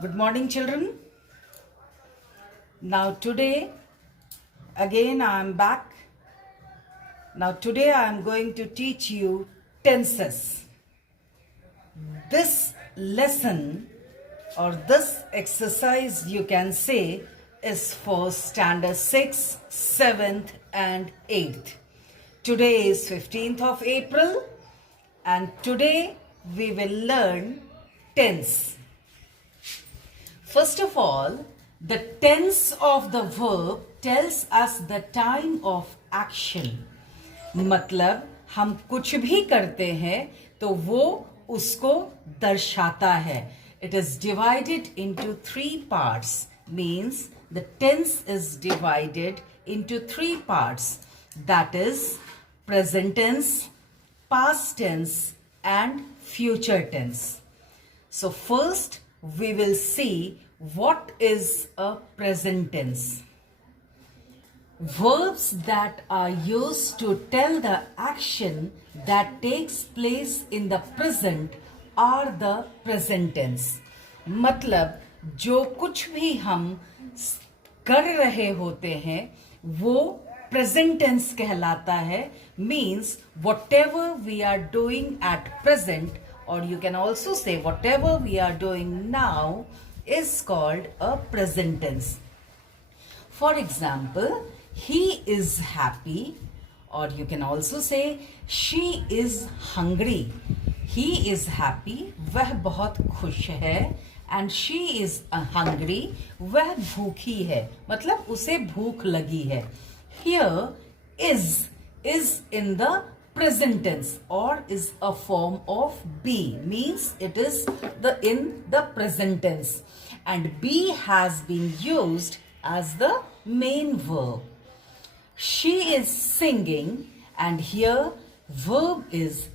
Good morning, children. Now, today, again, I am back. Now, today, I am going to teach you tenses. This lesson or this exercise, you can say, is for standard 6th, 7th, and 8th. Today is 15th of April, and today we will learn tense. First of all, the tense of the verb tells us the time of action. मतलब हम कुछ भी करते हैं तो वो उसको दर्शाता है. It is divided into three parts. Means the tense is divided into three parts. That is present tense, past tense, and future tense. So first we will see what is a present tense. Verbs that are used to tell the action that takes place in the present are the present tense. मतलब जो कुछ भी हम कर रहे होते हैं वो present tense कहलाता है. Means whatever we are doing at present, or you can also say whatever we are doing now is called a present tense. For example, he is happy, or you can also say she is hungry. He is happy, वह बहुत खुश है, and she is hungry, वह भूखी है, मतलब उसे भूख लगी है. Here is in the present tense or is a form of be, means it is in the present tense, and be has been used as the main verb. She is singing, and here verb is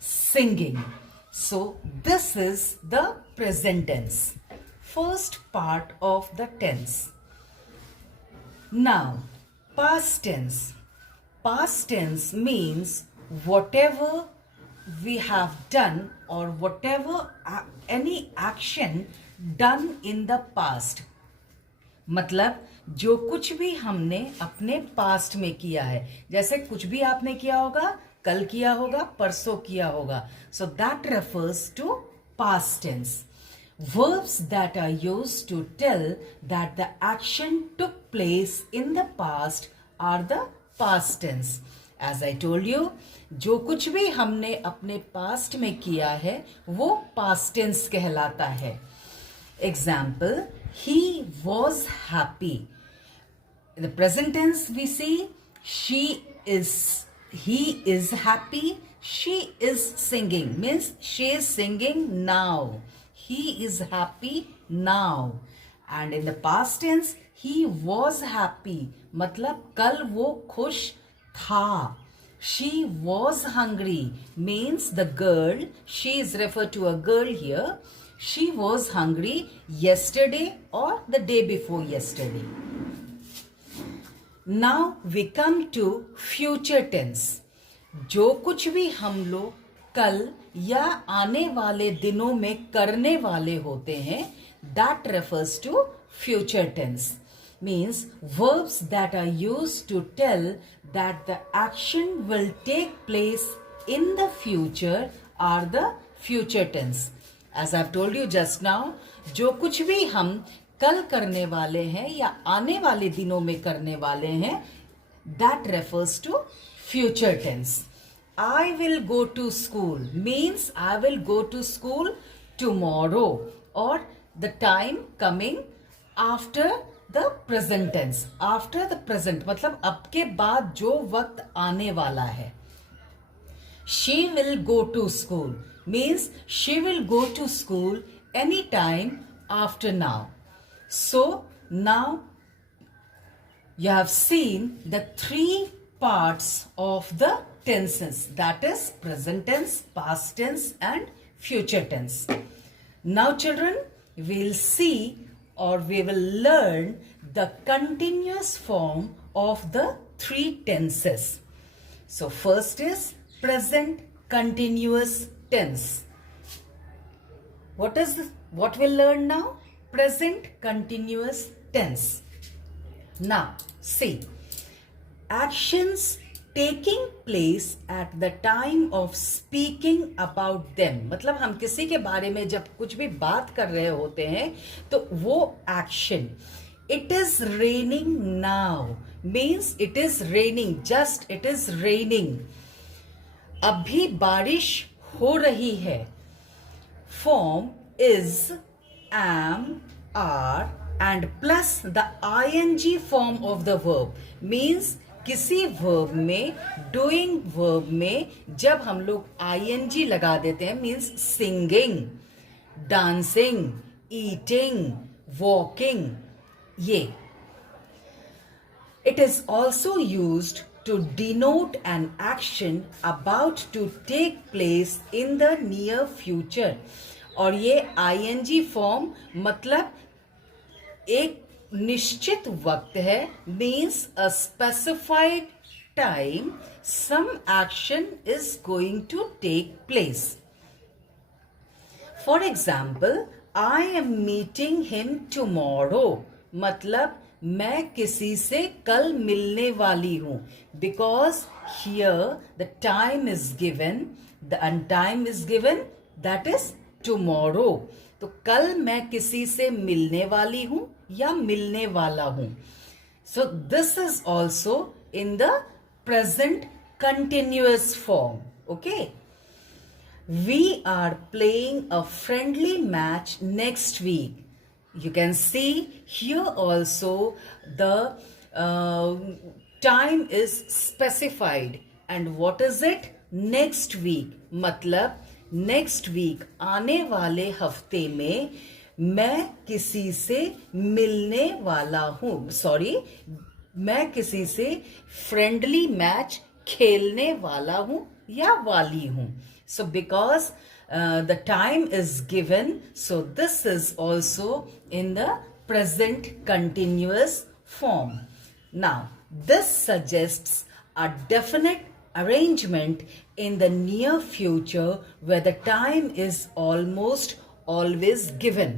singing. So this is the present tense, first part of the tense. Now past tense. Past tense means whatever we have done or whatever any action done in the past. मतलब जो कुछ भी हमने अपने past में किया है, जैसे कुछ भी आपने किया होगा, कल किया होगा, परसों किया होगा. So that refers to past tense. Verbs that are used to tell that the action took place in the past are the past tense. As I told you, जो कुछ भी हमने अपने past में किया है वो past tense कहलाता है. Example, he was happy. In the present tense we see he is happy, she is singing, means she is singing now. He is happy now. And in the past tense he was happy, मतलब कल वो खुश था. She was hungry, means the girl, she is referred to a girl here. She was hungry yesterday or the day before yesterday. Now we come to future tense. जो कुछ भी हम लोग कल या आने वाले दिनों में करने वाले होते हैं, that refers to future tense. Means verbs that are used to tell that the action will take place in the future are the future tense. As I've told you just now, जो कुछ भी हम कल करने वाले हैं या आने वाले दिनों में करने वाले हैं, that refers to future tense. I will go to school means I will go to school tomorrow, or the time coming after the present tense. After the present मतलब अब के बाद जो वक्त आने वाला है. She will go to school means she will go to school anytime after now. So now you have seen the three parts of the tenses, that is present tense, past tense, and future tense. Now children, we'll see or we will learn the continuous form of the three tenses. So first is present continuous tense. what we'll learn now? Present continuous tense. Now, see, actions taking place at the time of speaking about them. मतलब हम किसी के बारे में जब कुछ भी बात कर रहे होते हैं तो वो action. It is raining now means it is raining, just it is raining. अभी बारिश हो रही है. Form is am, are and plus the ing form of the verb means किसी वर्ब में, डूइंग वर्ब में जब हम लोग ing लगा देते हैं means singing, dancing, eating, walking, ये. It is also used to denote an action about to take place in the near future. और ये ing फॉर्म मतलब एक निश्चित वक्त है, means a specified time some action is going to take place. For example, I am meeting him tomorrow. मतलब मैं किसी से कल मिलने वाली हूं. Because here the time is given, the time is given, that is tomorrow. तो कल मैं किसी से मिलने वाली हूं या मिलने वाला हूं. So this is also in the present continuous form. Okay. We are playing a friendly match next week. You can see here also the time is specified. And what is it? Next week. मतलब next week, आने वाले हफ्ते में मैं किसी से मिलने वाला हूं. सॉरी, मैं किसी से फ्रेंडली मैच खेलने वाला हूं या वाली हूं. So because the time is given, so this is also in the present continuous form. Now this suggests a definite arrangement in the near future where the time is almost always given.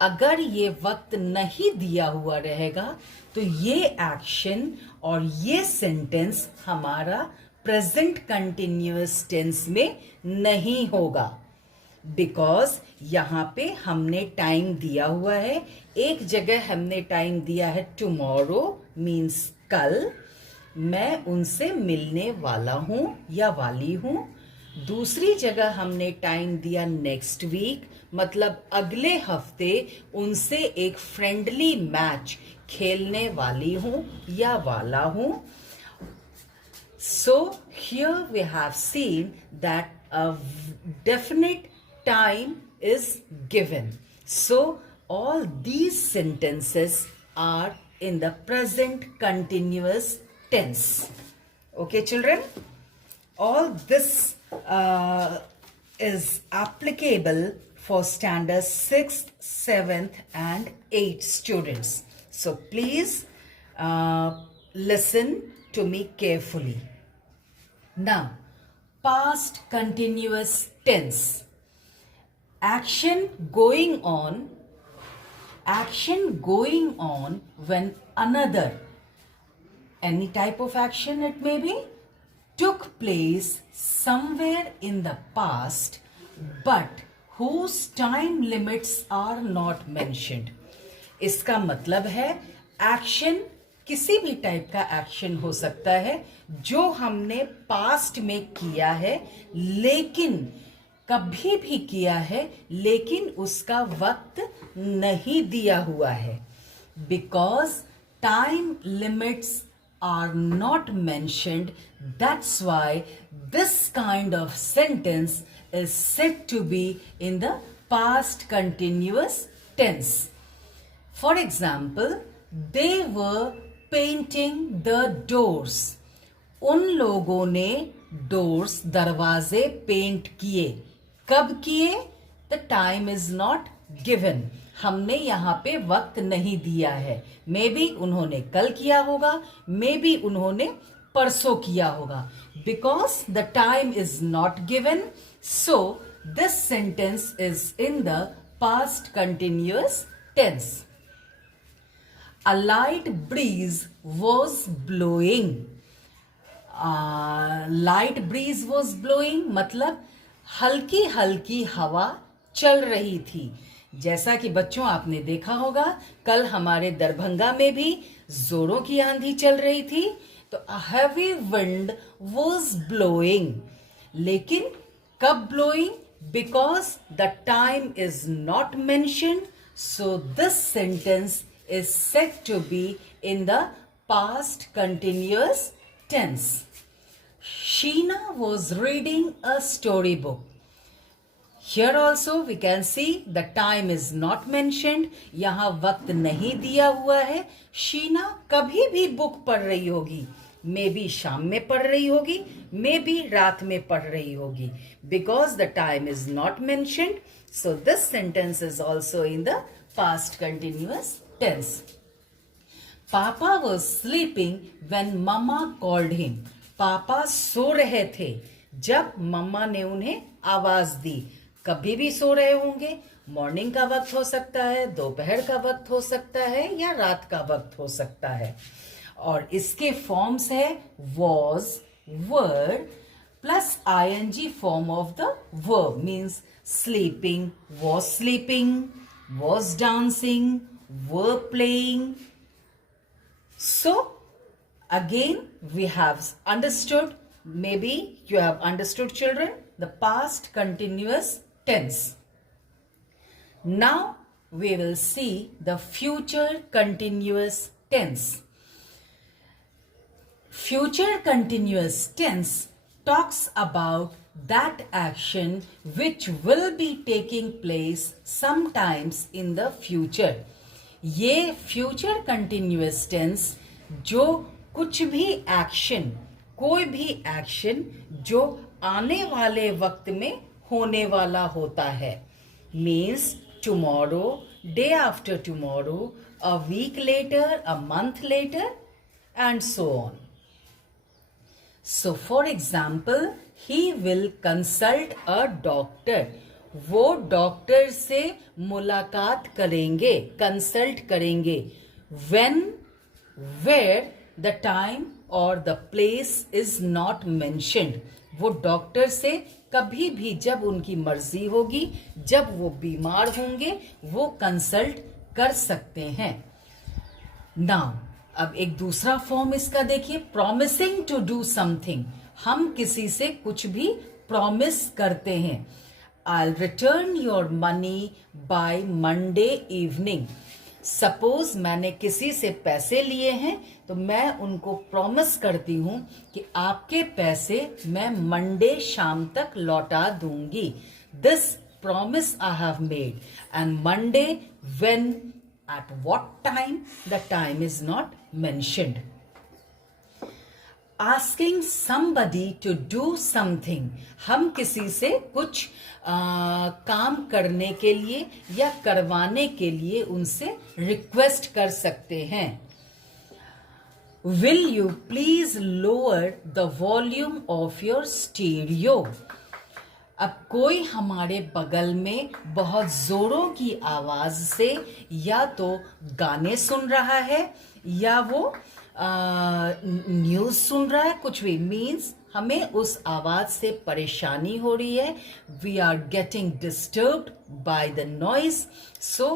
अगर ये वक्त नहीं दिया हुआ रहेगा तो ये action और ये सेंटेंस हमारा प्रेजेंट कंटिन्यूअस टेंस में नहीं होगा. बिकॉज यहाँ पे हमने टाइम दिया हुआ है. एक जगह हमने टाइम दिया है टुमारो मीन्स कल, मैं उनसे मिलने वाला हूं या वाली हूं. दूसरी जगह हमने टाइम दिया नेक्स्ट वीक, मतलब अगले हफ्ते उनसे एक फ्रेंडली मैच खेलने वाली हूं या वाला हूं. So here we have seen that a definite time is given. So all these sentences are in the present continuous tense. Okay, children, all this is applicable for standards 6th, 7th and 8th students. So please listen to me carefully. Now, past continuous tense. Action going on when another, any type of action it may be, took place somewhere in the past but whose time limits are not mentioned. इसका मतलब है action किसी भी type का action हो सकता है जो हमने पास्ट में किया है, लेकिन कभी भी किया है लेकिन उसका वक्त नहीं दिया हुआ है. Because time limits are not mentioned, that's why this kind of sentence is said to be in the past continuous tense. For example, they were painting the doors. उन लोगों ने doors, दरवाजे पेंट किए. कब किए? The time is not given. हमने यहाँ पे वक्त नहीं दिया है. मे बी उन्होंने कल किया होगा, मे बी उन्होंने परसों किया होगा. Because the time is not given, so This sentence is in the past continuous tense. A light breeze was blowing. Light breeze was blowing मतलब हल्की हल्की हवा चल रही थी. जैसा कि बच्चों आपने देखा होगा कल हमारे दरभंगा में भी जोरों की आंधी चल रही थी, तो a heavy wind was blowing. लेकिन कब blowing? Because the time is not mentioned, so this sentence is said to be in the past continuous tense. Sheena was reading a storybook. Here also we can see the time is not mentioned. यहाँ वक्त नहीं दिया हुआ है. शीना कभी भी book पढ़ रही होगी. मे बी शाम में पढ़ रही होगी, मे बी रात में पढ़ रही होगी. Because the time is not mentioned, so this sentence is also in the past continuous tense. Papa was sleeping when Mama called him. पापा सो रहे थे जब मम्मा ने उन्हें आवाज दी. कभी भी सो रहे होंगे. मॉर्निंग का वक्त हो सकता है, दोपहर का वक्त हो सकता है या रात का वक्त हो सकता है. और इसके फॉर्म्स है was, were plus ing form of the verb. Means sleeping, was sleeping, was dancing, were playing. So again we have understood, maybe you have understood children, the past continuous tense. Now we will see the future continuous tense. Future continuous tense talks about that action which will be taking place sometimes in the future. ये future continuous tense जो कुछ भी action, कोई भी action जो आने वाले वक्त में होने वाला होता है. Means tomorrow, day after tomorrow, a week later, a month later and so on. So for example he will consult a doctor. वो डॉक्टर से मुलाकात करेंगे, कंसल्ट करेंगे. व्हेन, वेयर, द टाइम और the place is not mentioned. वो doctor से कभी भी जब उनकी मर्जी होगी, जब वो बीमार होंगे, वो कंसल्ट कर सकते हैं. नाउ अब एक दूसरा फॉर्म इसका देखिए, प्रॉमिसिंग टू डू समथिंग. हम किसी से कुछ भी प्रॉमिस करते हैं. I'll return your money by Monday evening. Suppose मैंने किसी से पैसे लिए हैं तो मैं उनको प्रॉमिस करती हूं कि आपके पैसे मैं मंडे शाम तक लौटा दूंगी. This promise I have made. And Monday when, at what time, the time is not mentioned. Asking somebody to do something. हम किसी से कुछ काम करने के लिए या करवाने के लिए उनसे रिक्वेस्ट कर सकते हैं. Will you please lower the volume of your stereo? अब कोई हमारे बगल में बहुत जोरों की आवाज से या तो गाने सुन रहा है या वो न्यूज सुन रहा है, कुछ भी. मीन्स हमें उस आवाज से परेशानी हो रही है. We are getting disturbed by the noise. So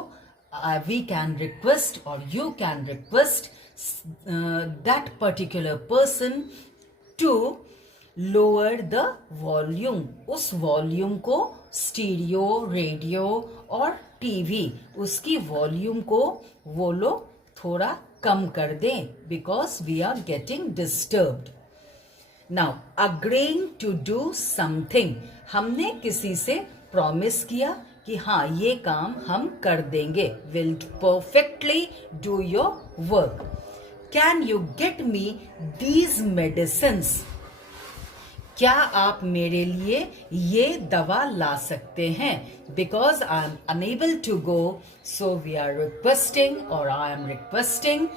we can request और you can request that particular person to lower the volume. उस वॉल्यूम को स्टीरियो, रेडियो और टीवी, उसकी वॉल्यूम को वो लोग थोड़ा कम कर दें, because we are getting disturbed. Now agreeing to do something. हमने किसी से प्रॉमिस किया कि हाँ ये काम हम कर देंगे. Will perfectly do your work. Can you get me these medicines? क्या आप मेरे लिए ये दवा ला सकते हैं? Because I am unable to go, so we are requesting और I am requesting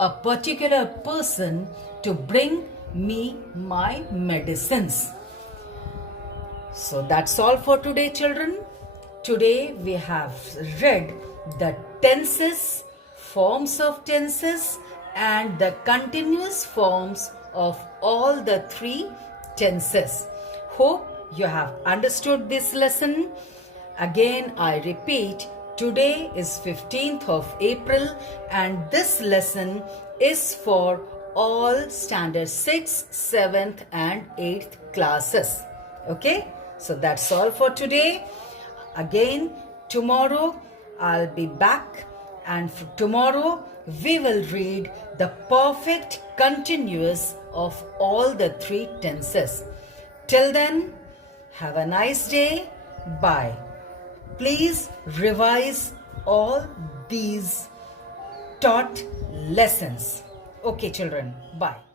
a particular person to bring me my medicines. So that's all for today, children. Today we have read the tenses, forms of tenses, and the continuous forms of all the three tenses. Hope you have understood this lesson. Again, I repeat, today is 15th of April and this lesson is for all standard 6th, 7th and 8th classes. Okay, so that's all for today. Again, tomorrow I'll be back and tomorrow we will read the perfect continuous of all the three tenses. Till then, have a nice day. Bye. Please revise all these taught lessons. Okay, children. Bye.